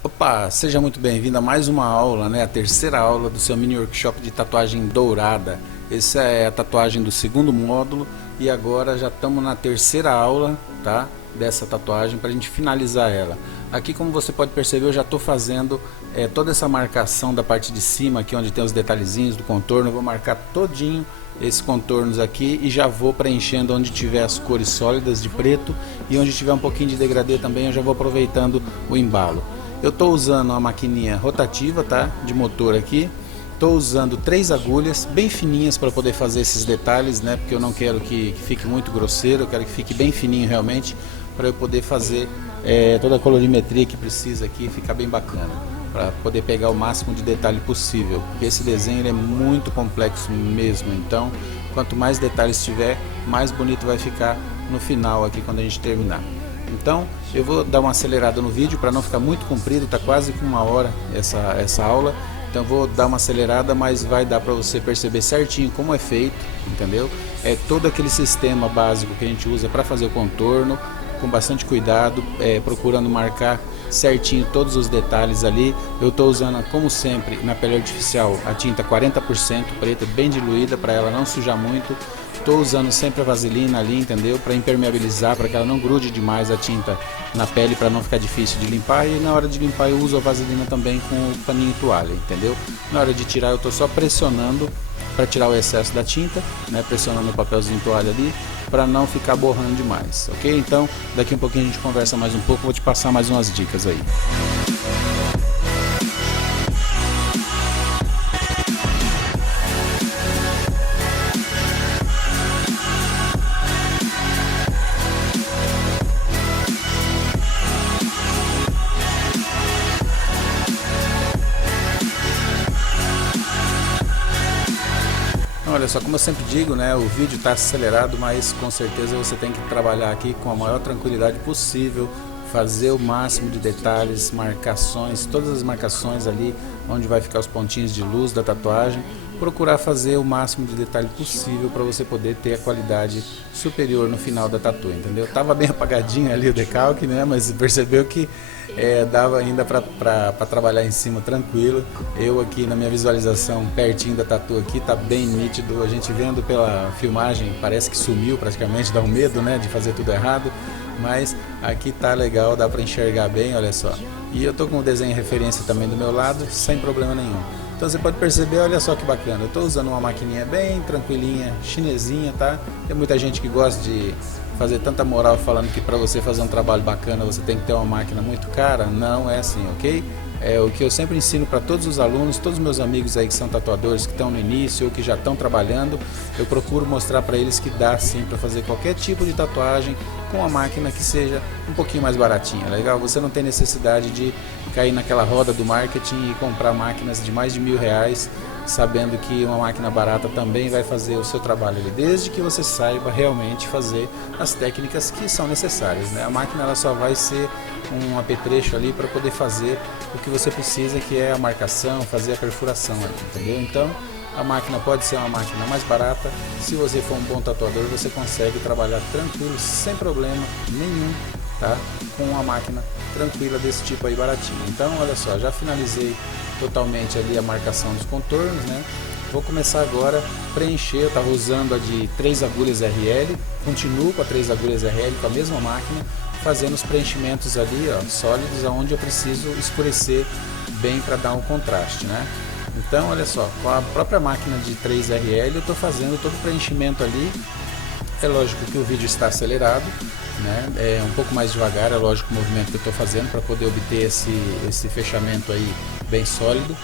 Opa, seja muito bem-vindo a mais uma aula, né? A terceira aula do seu mini workshop de tatuagem dourada. Essa é a tatuagem do segundo módulo e agora já estamos na terceira aula, tá? Dessa tatuagem para a gente finalizar ela. Aqui, como você pode perceber, eu já estou fazendo toda essa marcação da parte de cima, aqui onde tem os detalhezinhos do contorno. Eu vou marcar todinho esses contornos aqui e já vou preenchendo onde tiver as cores sólidas de preto e onde tiver um pouquinho de degradê também, eu já vou aproveitando o embalo. Eu estou usando uma maquininha rotativa, tá? De motor aqui. Estou usando 3 agulhas bem fininhas para poder fazer esses detalhes, né? Porque eu não quero que fique muito grosseiro, eu quero que fique bem fininho realmente, para eu poder fazer toda a colorimetria que precisa aqui, ficar bem bacana, para poder pegar o máximo de detalhe possível. Porque esse desenho ele é muito complexo mesmo, então quanto mais detalhes tiver, mais bonito vai ficar no final aqui quando a gente terminar. Então eu vou dar uma acelerada no vídeo para não ficar muito comprido, está quase com 1 hora essa aula. Então vou dar uma acelerada, mas vai dar para você perceber certinho como é feito, entendeu? É todo aquele sistema básico que a gente usa para fazer o contorno, com bastante cuidado, procurando marcar certinho todos os detalhes ali. Eu estou usando, como sempre, na pele artificial a tinta 40% preta, bem diluída, para ela não sujar muito. Estou usando sempre a vaselina ali, entendeu? Para impermeabilizar, para que ela não grude demais a tinta na pele, para não ficar difícil de limpar. E na hora de limpar eu uso a vaselina também com o paninho toalha, entendeu? Na hora de tirar eu estou só pressionando para tirar o excesso da tinta, né? Pressionando o papelzinho toalha ali, para não ficar borrando demais, ok? Então daqui um pouquinho a gente conversa mais um pouco, vou te passar mais umas dicas aí. Olha só, como eu sempre digo, né, o vídeo está acelerado, mas com certeza você tem que trabalhar aqui com a maior tranquilidade possível, fazer o máximo de detalhes, marcações, todas as marcações ali onde vai ficar os pontinhos de luz da tatuagem, procurar fazer o máximo de detalhe possível para você poder ter a qualidade superior no final da tatu, entendeu? Tava bem apagadinho ali o decalque, né, mas percebeu que dava ainda para trabalhar em cima tranquilo. Eu aqui na minha visualização pertinho da tatu aqui tá bem nítido, a gente vendo pela filmagem parece que sumiu praticamente, dá um medo, né, de fazer tudo errado, mas aqui tá legal, dá para enxergar bem, olha só. E eu tô com o desenho referência também do meu lado, sem problema nenhum. Então você pode perceber, olha só que bacana, eu estou usando uma maquininha bem tranquilinha, chinesinha, tá? Tem muita gente que gosta de fazer tanta moral falando que para você fazer um trabalho bacana você tem que ter uma máquina muito cara. Não é assim, ok? É o que eu sempre ensino para todos os alunos, todos os meus amigos aí que são tatuadores, que estão no início ou que já estão trabalhando, eu procuro mostrar para eles que dá sim para fazer qualquer tipo de tatuagem com uma máquina que seja um pouquinho mais baratinha, legal? Você não tem necessidade de cair naquela roda do marketing e comprar máquinas de mais de R$ 1.000, sabendo que uma máquina barata também vai fazer o seu trabalho ali, desde que você saiba realmente fazer as técnicas que são necessárias, né? A máquina ela só vai ser um apetrecho ali para poder fazer o que você precisa, que é a marcação, fazer a perfuração ali, entendeu? Então a máquina pode ser uma máquina mais barata, se você for um bom tatuador você consegue trabalhar tranquilo, sem problema nenhum, tá? Com uma máquina tranquila desse tipo aí, baratinho. Então olha só, já finalizei totalmente ali a marcação dos contornos, né? Vou começar agora a preencher. Eu estava usando a de 3 agulhas RL, continuo com a 3 agulhas RL com a mesma máquina, fazendo os preenchimentos ali, ó, sólidos, aonde eu preciso escurecer bem para dar um contraste, né? Então olha só, com a própria máquina de 3RL eu estou fazendo todo o preenchimento ali. É lógico que o vídeo está acelerado, né? É um pouco mais devagar, é lógico o movimento que eu estou fazendo para poder obter esse fechamento aí bem sólido,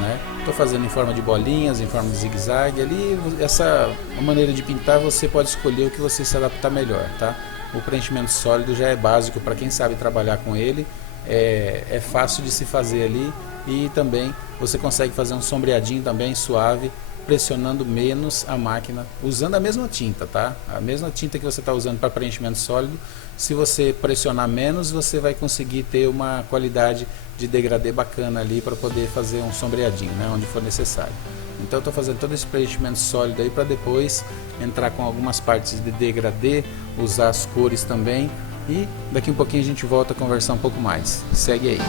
né? Estou fazendo em forma de bolinhas, em forma de zigue-zague ali. Essa maneira de pintar você pode escolher o que você se adaptar melhor, tá? O preenchimento sólido já é básico para quem sabe trabalhar com ele, é fácil de se fazer ali e também você consegue fazer um sombreadinho também suave, pressionando menos a máquina, usando a mesma tinta, tá? A mesma tinta que você está usando para preenchimento sólido, se você pressionar menos, você vai conseguir ter uma qualidade de degradê bacana ali para poder fazer um sombreadinho, né? Onde for necessário. Então eu estou fazendo todo esse preenchimento sólido aí para depois entrar com algumas partes de degradê, usar as cores também, e daqui um pouquinho a gente volta a conversar um pouco mais. Segue aí.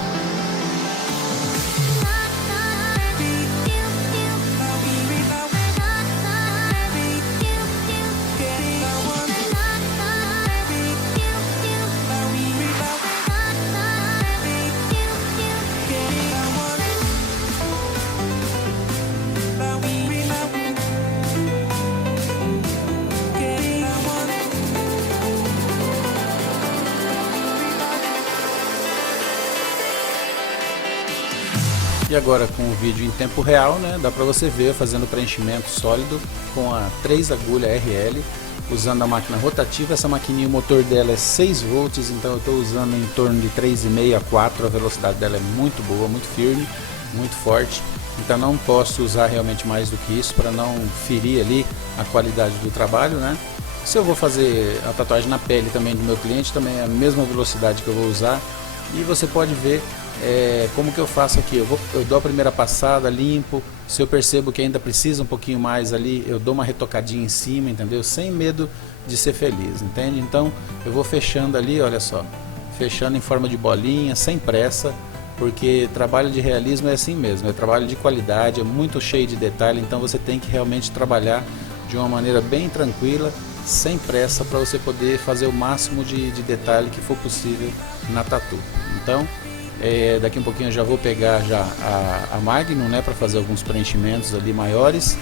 E agora com o vídeo em tempo real, né, dá para você ver fazendo preenchimento sólido com a 3 agulha RL, usando a máquina rotativa. Essa maquininha, o motor dela é 6 volts, então eu estou usando em torno de 3,5 a 4, a velocidade dela é muito boa, muito firme, muito forte. Então não posso usar realmente mais do que isso para não ferir ali a qualidade do trabalho, né? Se eu vou fazer a tatuagem na pele também do meu cliente, também é a mesma velocidade que eu vou usar. E você pode ver como que eu faço aqui. Eu dou a primeira passada, limpo. Se eu percebo que ainda precisa um pouquinho mais ali, eu dou uma retocadinha em cima, entendeu? Sem medo de ser feliz, entende? Então eu vou fechando ali, olha só, fechando em forma de bolinha, sem pressa, porque trabalho de realismo é assim mesmo, é trabalho de qualidade, é muito cheio de detalhe, então você tem que realmente trabalhar de uma maneira bem tranquila, sem pressa, para você poder fazer o máximo de detalhe que for possível na tatu. Então daqui um pouquinho eu já vou pegar já a Magnum, né, para fazer alguns preenchimentos ali maiores.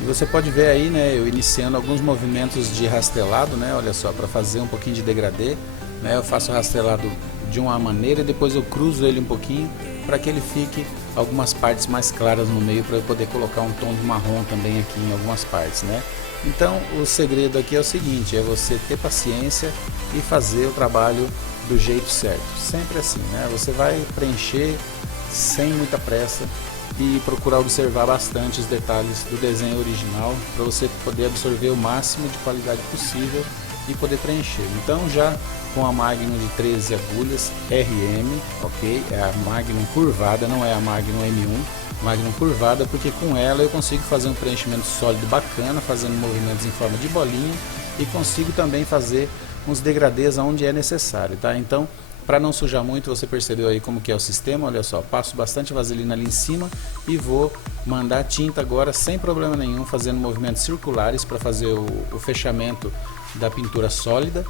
E você pode ver aí, né, eu iniciando alguns movimentos de rastelado, né, olha só, para fazer um pouquinho de degradê, né, eu faço o rastelado de uma maneira e depois eu cruzo ele um pouquinho para que ele fique algumas partes mais claras no meio, para eu poder colocar um tom de marrom também aqui em algumas partes, né. Então o segredo aqui é o seguinte, é você ter paciência e fazer o trabalho do jeito certo, sempre assim, né? Você vai preencher sem muita pressa e procurar observar bastante os detalhes do desenho original para você poder absorver o máximo de qualidade possível e poder preencher. Então já com a Magnum de 13 agulhas RM, ok? É a Magnum curvada, não é a Magnum M1, Magnum curvada, porque com ela eu consigo fazer um preenchimento sólido bacana, fazendo movimentos em forma de bolinha, e consigo também fazer uns degradês onde é necessário, tá? Então, para não sujar muito, você percebeu aí como que é o sistema, olha só, passo bastante vaselina ali em cima e vou mandar tinta agora sem problema nenhum, fazendo movimentos circulares para fazer o fechamento da pintura sólida,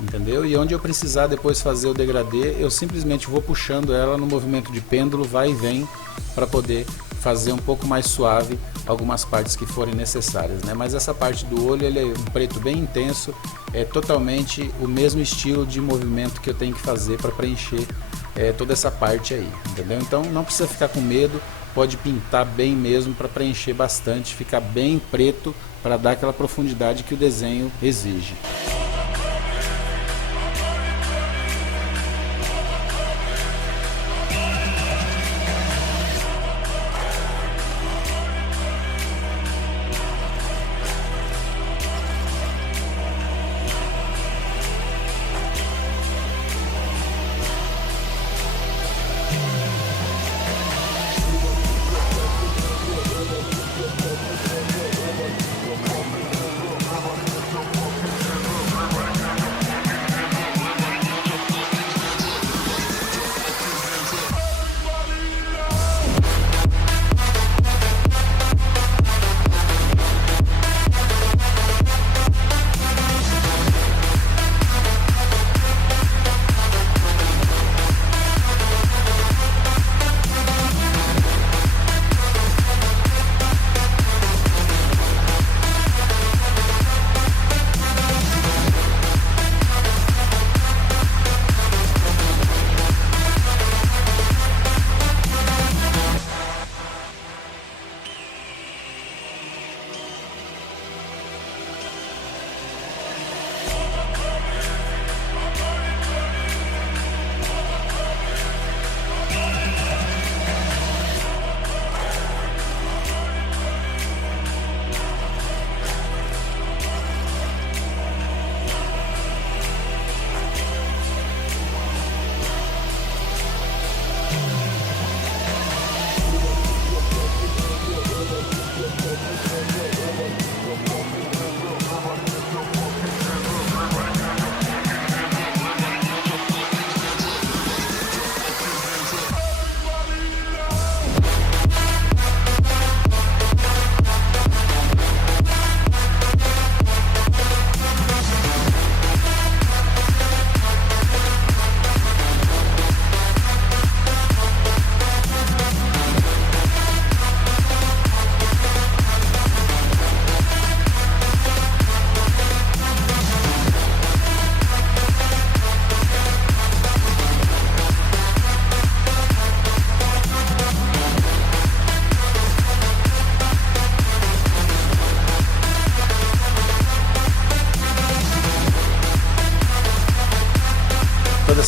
entendeu? E onde eu precisar depois fazer o degradê, eu simplesmente vou puxando ela no movimento de pêndulo, vai e vem, para poder fazer um pouco mais suave algumas partes que forem necessárias, né? Mas essa parte do olho, ele é um preto bem intenso, é totalmente o mesmo estilo de movimento que eu tenho que fazer para preencher toda essa parte aí, entendeu? Então não precisa ficar com medo, pode pintar bem mesmo para preencher bastante, ficar bem preto para dar aquela profundidade que o desenho exige.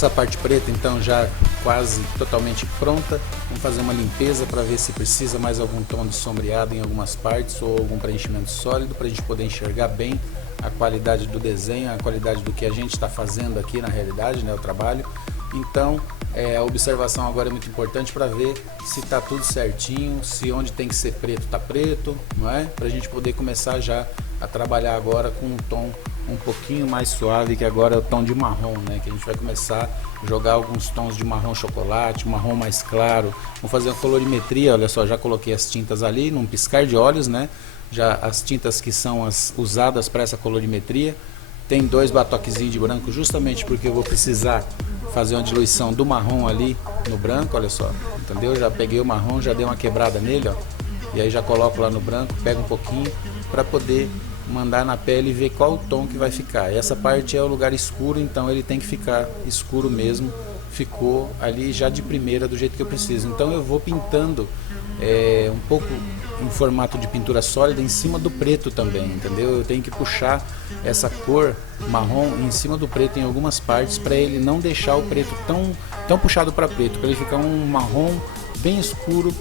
essa parte preta então já quase totalmente pronta. Vamos fazer uma limpeza para ver se precisa mais algum tom de sombreado em algumas partes ou algum preenchimento sólido, para a gente poder enxergar bem a qualidade do desenho, a qualidade do que a gente está fazendo aqui na realidade, né, o trabalho. Então a observação agora é muito importante para ver se está tudo certinho, se onde tem que ser preto está preto, não é? Para a gente poder começar já a trabalhar agora com um tom um pouquinho mais suave, que agora é o tom de marrom, né? Que a gente vai começar a jogar alguns tons de marrom chocolate, marrom mais claro. Vamos fazer uma colorimetria, olha só, já coloquei as tintas ali num piscar de olhos, né? Já as tintas que são as usadas para essa colorimetria. Tem 2 batoquezinhos de branco, justamente porque eu vou precisar fazer uma diluição do marrom ali no branco, olha só, entendeu? Já peguei o marrom, já dei uma quebrada nele, ó, e aí já coloco lá no branco, pego um pouquinho para poder mandar na pele e ver qual o tom que vai ficar. E essa parte é o lugar escuro, então ele tem que ficar escuro mesmo. Ficou ali já de primeira do jeito que eu preciso. Então eu vou pintando um pouco em formato de pintura sólida em cima do preto também, entendeu? Eu tenho que puxar essa cor marrom em cima do preto em algumas partes para ele não deixar o preto tão puxado para preto, para ele ficar um marrom bem escuro,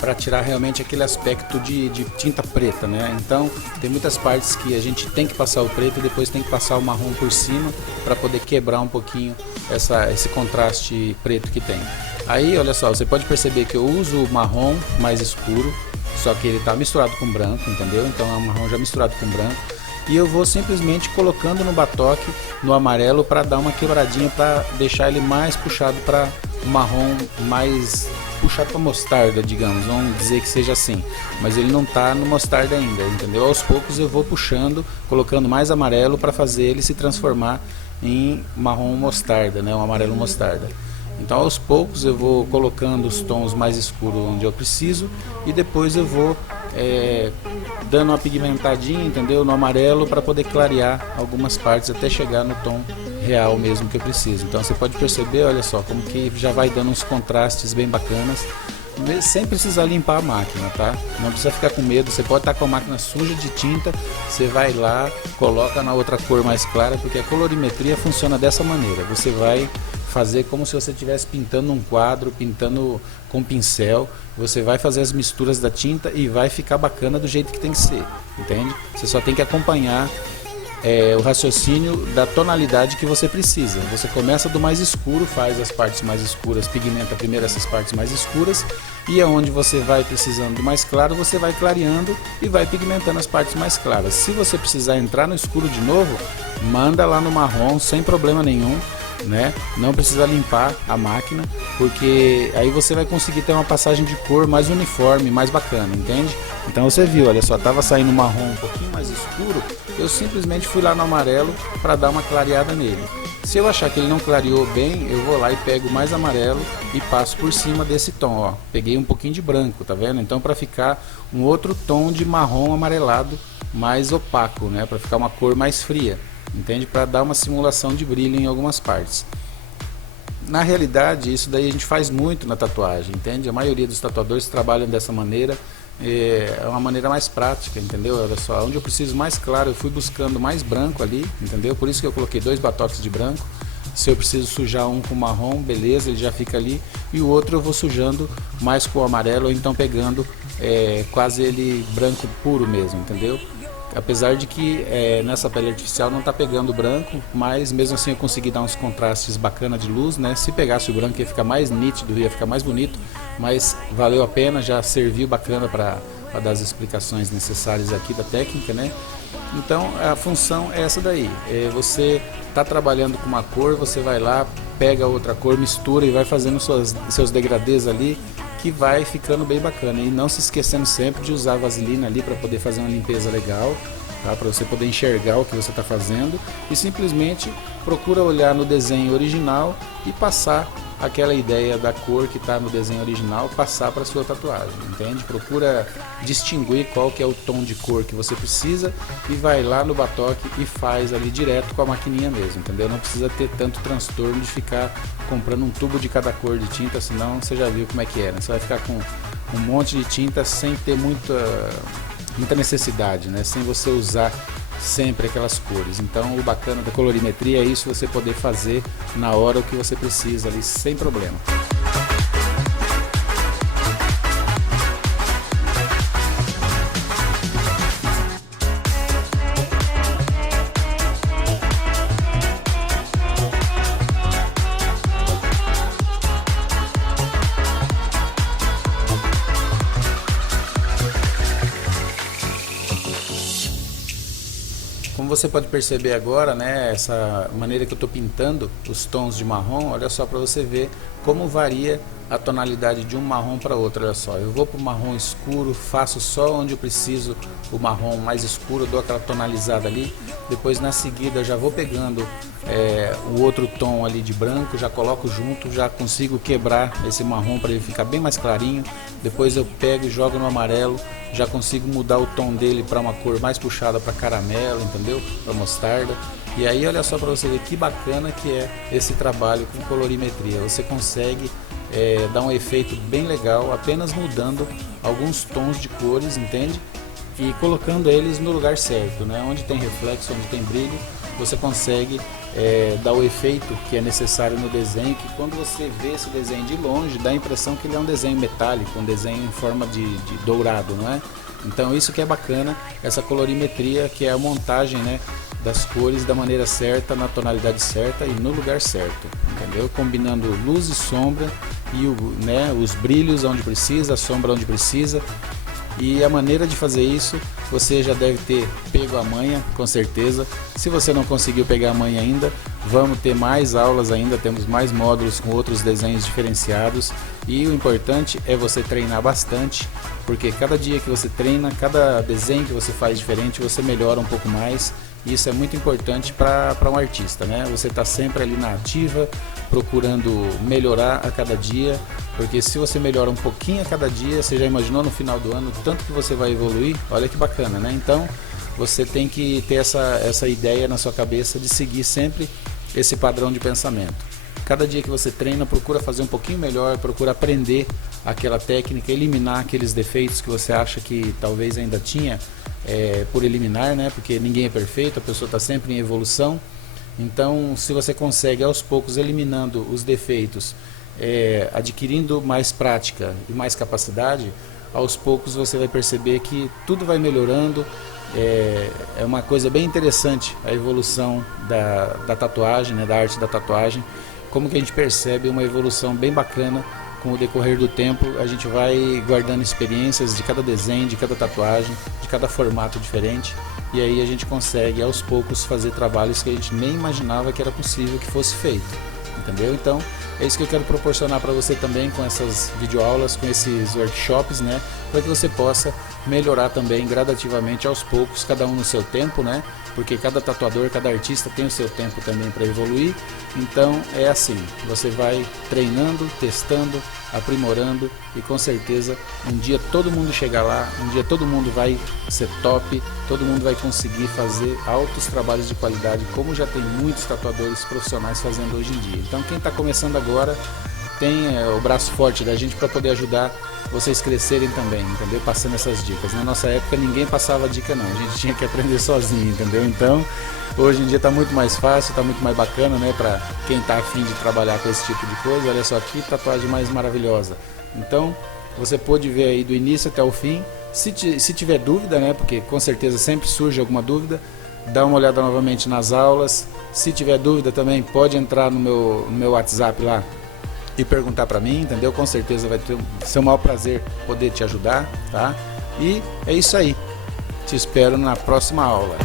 para tirar realmente aquele aspecto de tinta preta, né? Então tem muitas partes que a gente tem que passar o preto e depois tem que passar o marrom por cima para poder quebrar um pouquinho esse contraste preto que tem. Aí olha só, você pode perceber que eu uso o marrom mais escuro, só que ele está misturado com branco, entendeu? Então é um marrom já misturado com branco. E eu vou simplesmente colocando no batoque, no amarelo, para dar uma quebradinha, para deixar ele mais puxado para o marrom, mais puxado para mostarda, digamos, vamos dizer que seja assim. Mas ele não está no mostarda ainda, entendeu? Aos poucos eu vou puxando, colocando mais amarelo para fazer ele se transformar em marrom mostarda, né? Um amarelo mostarda. Então aos poucos eu vou colocando os tons mais escuros onde eu preciso e depois eu vou dando uma pigmentadinha, entendeu? No amarelo, para poder clarear algumas partes até chegar no tom real mesmo que eu preciso. Então você pode perceber, olha só, como que já vai dando uns contrastes bem bacanas, sem precisar limpar a máquina, tá? Não precisa ficar com medo, você pode estar com a máquina suja de tinta, você vai lá, coloca na outra cor mais clara, porque a colorimetria funciona dessa maneira. Você vai fazer como se você estivesse pintando um quadro, pintando com pincel. Você vai fazer as misturas da tinta e vai ficar bacana do jeito que tem que ser, entende? Você só tem que acompanhar o raciocínio da tonalidade que você precisa. Você começa do mais escuro, faz as partes mais escuras, pigmenta primeiro essas partes mais escuras, e aonde você vai precisando do mais claro, você vai clareando e vai pigmentando as partes mais claras. Se você precisar entrar no escuro de novo, manda lá no marrom sem problema nenhum, né? Não precisa limpar a máquina, porque aí você vai conseguir ter uma passagem de cor mais uniforme, mais bacana, entende? Então você viu, olha só, tava saindo marrom um pouquinho mais escuro, eu simplesmente fui lá no amarelo para dar uma clareada nele. Se eu achar que ele não clareou bem, eu vou lá e pego mais amarelo e passo por cima desse tom, ó. Peguei um pouquinho de branco, tá vendo? Então para ficar um outro tom de marrom amarelado mais opaco, né? Para ficar uma cor mais fria, entende? Para dar uma simulação de brilho em algumas partes. Na realidade, isso daí a gente faz muito na tatuagem, entende? A maioria dos tatuadores trabalham dessa maneira, é uma maneira mais prática, entendeu? Olha só, onde eu preciso mais claro, eu fui buscando mais branco ali, entendeu? Por isso que eu coloquei 2 batoques de branco. Se eu preciso sujar um com marrom, beleza, ele já fica ali, e o outro eu vou sujando mais com amarelo, ou então pegando quase ele branco puro mesmo, entendeu? Apesar de que nessa pele artificial não está pegando branco, mas mesmo assim eu consegui dar uns contrastes bacana de luz, né? Se pegasse o branco ia ficar mais nítido, ia ficar mais bonito, mas valeu a pena, já serviu bacana para dar as explicações necessárias aqui da técnica, né? Então a função é essa daí, você está trabalhando com uma cor, você vai lá, pega outra cor, mistura e vai fazendo seus degradês ali, que vai ficando bem bacana. E não se esquecendo sempre de usar vaselina ali para poder fazer uma limpeza legal, tá? Para você poder enxergar o que você está fazendo, e simplesmente procura olhar no desenho original e passar aquela ideia da cor que está no desenho original, passar para a sua tatuagem, entende? Procura distinguir qual que é o tom de cor que você precisa e vai lá no batoque e faz ali direto com a maquininha mesmo, entendeu? Não precisa ter tanto transtorno de ficar comprando um tubo de cada cor de tinta, senão você já viu como é que é, né? Você vai ficar com um monte de tinta sem ter muita necessidade, né? Sem você usar sempre aquelas cores. Então o bacana da colorimetria é isso, você poder fazer na hora o que você precisa ali sem problema. Como você pode perceber agora, né, essa maneira que eu estou pintando os tons de marrom, olha só para você ver como varia a tonalidade de um marrom para outro. Olha só, eu vou para o marrom escuro, faço só onde eu preciso o marrom mais escuro, dou aquela tonalizada ali, depois na seguida já vou pegando o outro tom ali de branco, já coloco junto, já consigo quebrar esse marrom para ele ficar bem mais clarinho, depois eu pego e jogo no amarelo, já consigo mudar o tom dele para uma cor mais puxada para caramelo, entendeu? Para mostarda. E aí olha só para você ver que bacana que é esse trabalho com colorimetria. Você consegue dar um efeito bem legal apenas mudando alguns tons de cores, entende? E colocando eles no lugar certo, né? Onde tem reflexo, onde tem brilho, você consegue dar o efeito que é necessário no desenho, que quando você vê esse desenho de longe, dá a impressão que ele é um desenho metálico, um desenho em forma de dourado, não é? Então isso que é bacana, essa colorimetria, que é a montagem, né, das cores da maneira certa, na tonalidade certa e no lugar certo, entendeu? Combinando luz e sombra e os brilhos onde precisa, a sombra onde precisa. E a maneira de fazer isso, você já deve ter pego a manha, com certeza. Se você não conseguiu pegar a manha ainda, vamos ter mais aulas ainda, temos mais módulos com outros desenhos diferenciados. E o importante é você treinar bastante, porque cada dia que você treina, cada desenho que você faz diferente, você melhora um pouco mais. Isso é muito importante para um artista, né? Você está sempre ali na ativa, procurando melhorar a cada dia, porque se você melhora um pouquinho a cada dia, você já imaginou no final do ano tanto que você vai evoluir? Olha que bacana, né? Então você tem que ter essa ideia na sua cabeça de seguir sempre esse padrão de pensamento. Cada dia que você treina, procura fazer um pouquinho melhor, procura aprender aquela técnica, eliminar aqueles defeitos que você acha que talvez ainda tinha por eliminar, né? Porque ninguém é perfeito, a pessoa está sempre em evolução. Então, se você consegue aos poucos eliminando os defeitos, adquirindo mais prática e mais capacidade, aos poucos você vai perceber que tudo vai melhorando. É uma coisa bem interessante a evolução da tatuagem, né? Da arte da tatuagem. Como que a gente percebe uma evolução bem bacana com o decorrer do tempo. A gente vai guardando experiências de cada desenho, de cada tatuagem, de cada formato diferente, e aí a gente consegue aos poucos fazer trabalhos que a gente nem imaginava que era possível que fosse feito, entendeu? Então é isso que eu quero proporcionar para você também com essas videoaulas, com esses workshops, né? Para que você possa melhorar também gradativamente aos poucos, cada um no seu tempo, né? Porque cada tatuador, cada artista tem o seu tempo também para evoluir. Então é assim, você vai treinando, testando, aprimorando, e com certeza um dia todo mundo chegar lá, um dia todo mundo vai ser top, todo mundo vai conseguir fazer altos trabalhos de qualidade, como já tem muitos tatuadores profissionais fazendo hoje em dia. Então quem está começando agora tem o braço forte da gente para poder ajudar vocês crescerem também, entendeu? Passando essas dicas. Na nossa época ninguém passava dica não, a gente tinha que aprender sozinho, entendeu? Então hoje em dia está muito mais fácil, está muito mais bacana, né? Para quem está afim de trabalhar com esse tipo de coisa. Olha só que tatuagem mais maravilhosa. Então você pode ver aí do início até o fim. Se tiver dúvida, né? Porque com certeza sempre surge alguma dúvida, dá uma olhada novamente nas aulas. Se tiver dúvida também pode entrar no meu WhatsApp lá e perguntar para mim, entendeu? Com certeza vai ser um maior prazer poder te ajudar, tá? E é isso aí. Te espero na próxima aula.